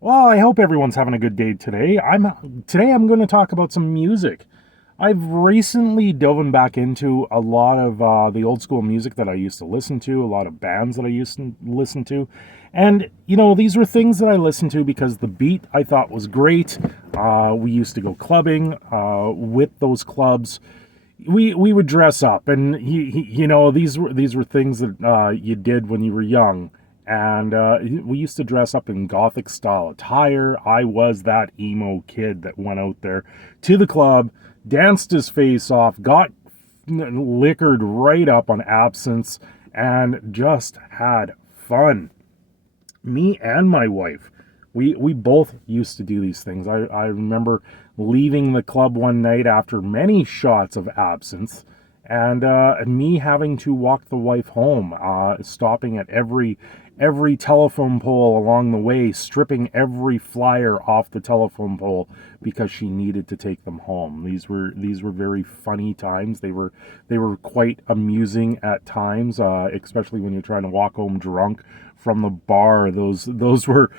Well, I hope everyone's having a good day today. I'm going to talk about some music. I've recently dove back into a lot of the old school music that I used to listen to, a lot of bands that I used to listen to. And, these were things that I listened to because the beat I thought was great. We used to go clubbing with those clubs. We would dress up, and these were things that you did when you were young. And we used to dress up in gothic style attire. I was that emo kid that went out there to the club, danced his face off, got liquored right up on absinthe, and just had fun. Me and my wife, we both used to do these things. I remember leaving the club one night after many shots of absinthe, and me having to walk the wife home, stopping at every telephone pole along the way, stripping every flyer off the telephone pole because she needed to take them home. These were very funny times. They were quite amusing at times, especially when you're trying to walk home drunk from the bar. Those were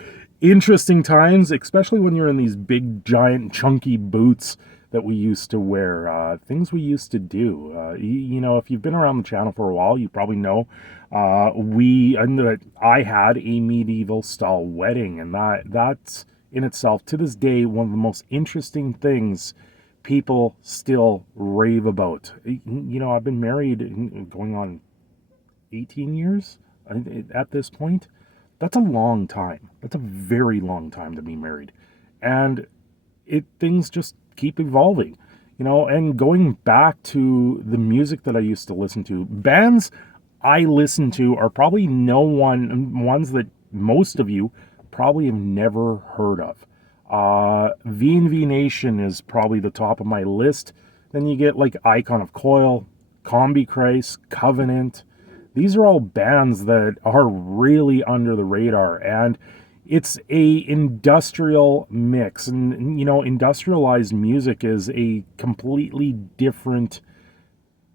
interesting times, especially when you're in these big, giant, chunky boots that we used to wear. Things we used to do. If you've been around the channel for a while, you probably know I had a medieval style wedding, and that's in itself to this day one of the most interesting things people still rave about. I've been married going on 18 years at this point. That's a long time. That's a very long time to be married. And things just keep evolving. And going back to the music that I used to listen to, bands I listen to are probably ones that most of you probably have never heard of. V&V Nation is probably the top of my list. Then you get like Icon of Coil, Combi Christ, Covenant. These are all bands that are really under the radar, and it's a industrial mix. And industrialized music is a completely different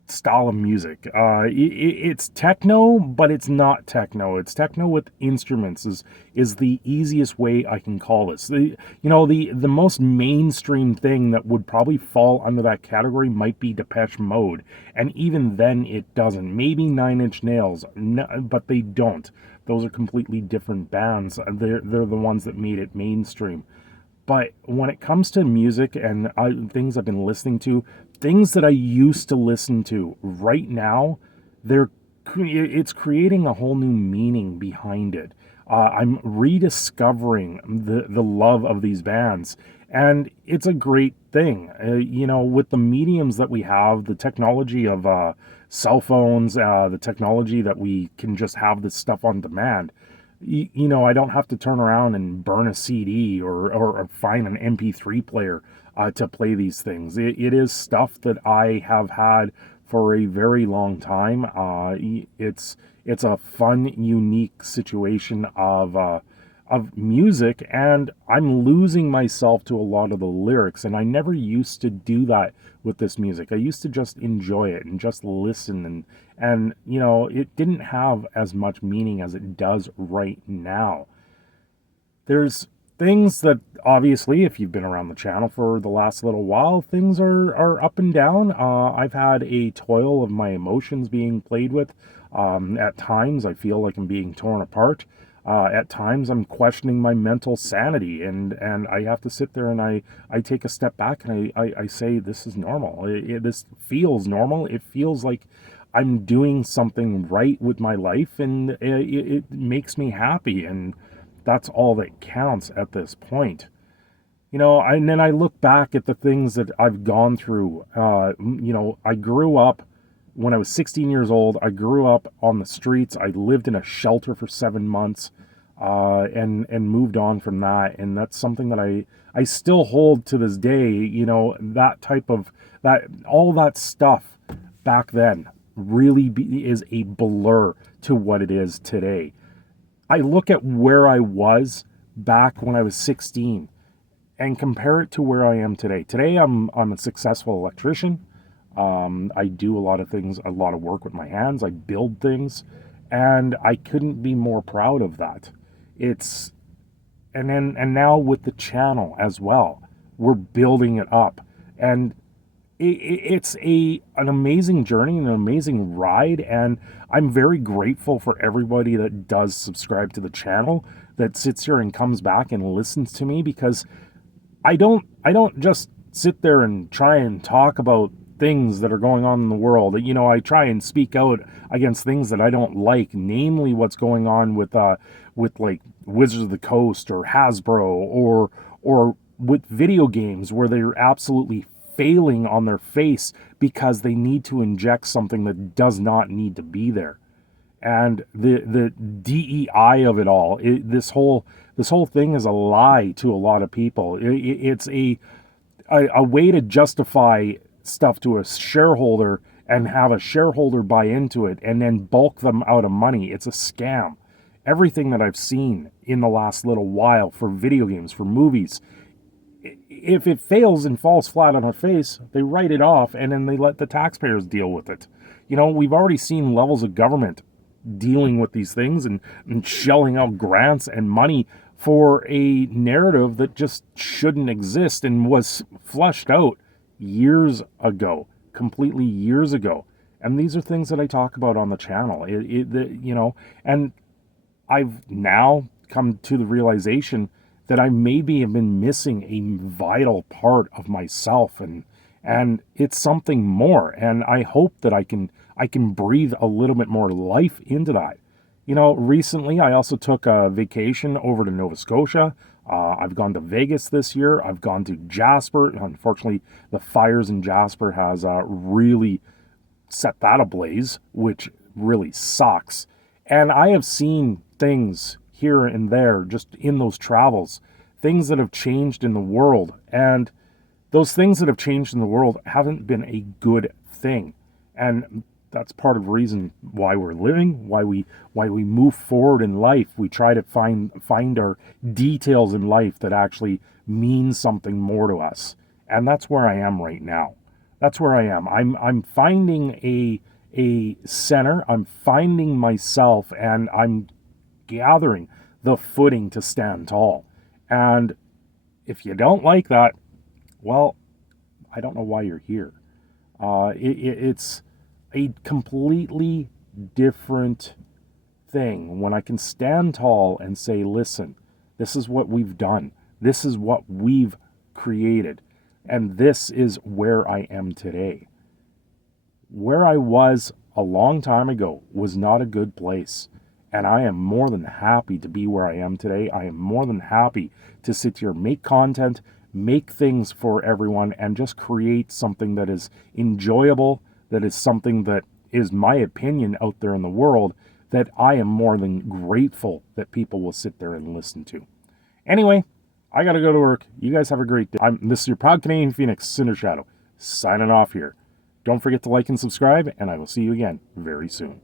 style of music. It's techno, but it's not techno. It's techno with instruments. Is the easiest way I can call this. The most mainstream thing that would probably fall under that category might be Depeche Mode, and even then it doesn't. Maybe Nine Inch Nails, no, but they don't. Those are completely different bands. They're the ones that made it mainstream. But when it comes to music and things I've been listening to, things that I used to listen to right now, it's creating a whole new meaning behind it. I'm rediscovering the love of these bands, and it's a great thing. With the mediums that we have, the technology of cell phones, the technology that we can just have this stuff on demand. I don't have to turn around and burn a CD or find an MP3 player to play these things. It is stuff that I have had for a very long time. It's a fun, unique situation of music, and I'm losing myself to a lot of the lyrics. And I never used to do that with this music. I used to just enjoy it and just listen, and it didn't have as much meaning as it does right now. There's things that, obviously, if you've been around the channel for the last little while, things are up and down. I've had a toil of my emotions being played with. At times I feel like I'm being torn apart. At times I'm questioning my mental sanity, and I have to sit there and I take a step back, and I say, this is normal. This feels normal. It feels like I'm doing something right with my life, and it makes me happy, and that's all that counts at this point. And then I look back at the things that I've gone through. I grew up when I was 16 years old. I grew up on the streets. I lived in a shelter for 7 months, and moved on from that. And that's something that I still hold to this day. That type of that all that stuff back then really is a blur to what it is today. I look at where I was back when I was 16 and compare it to where I am today. Today, I'm a successful electrician. I do a lot of things, a lot of work with my hands. I build things, and I couldn't be more proud of that. It's and now with the channel as well, we're building it up, and it's an amazing journey, an amazing ride, and I'm very grateful for everybody that does subscribe to the channel, that sits here and comes back and listens to me, because I don't just sit there and try and talk about things that are going on in the world. I try and speak out against things that I don't like, namely what's going on with like Wizards of the Coast or Hasbro, or with video games where they're absolutely failing on their face because they need to inject something that does not need to be there. And the DEI of it all, this whole thing is a lie to a lot of people. It's a way to justify stuff to a shareholder and have a shareholder buy into it and then bulk them out of money. It's a scam. Everything that I've seen in the last little while for video games, for movies, if it fails and falls flat on its face, they write it off and then they let the taxpayers deal with it. We've already seen levels of government dealing with these things and shelling out grants and money for a narrative that just shouldn't exist and was flushed out years ago, completely years ago. And these are things that I talk about on the channel. And I've now come to the realization that I maybe have been missing a vital part of myself, and it's something more. And I hope that I can breathe a little bit more life into that. Recently I also took a vacation over to Nova Scotia. I've gone to Vegas this year. I've gone to Jasper. Unfortunately, the fires in Jasper has really set that ablaze, which really sucks. And I have seen things here and there just in those travels, things that have changed in the world. And those things that have changed in the world haven't been a good thing. And that's part of the reason why we're living, why we move forward in life. We try to find our details in life that actually mean something more to us. And that's where I am right now. That's where I am. I'm finding a center. I'm finding myself, and I'm gathering the footing to stand tall. And if you don't like that, well, I don't know why you're here. It's a completely different thing when I can stand tall and say, listen, this is what we've done. This is what we've created. And this is where I am today. Where I was a long time ago was not a good place. And I am more than happy to be where I am today. I am more than happy to sit here, make content, make things for everyone, and just create something that is enjoyable, that is something that is my opinion out there in the world, that I am more than grateful that people will sit there and listen to. Anyway, I gotta go to work. You guys have a great day. This is your proud Canadian Phoenix, Cindershadow, signing off here. Don't forget to like and subscribe, and I will see you again very soon.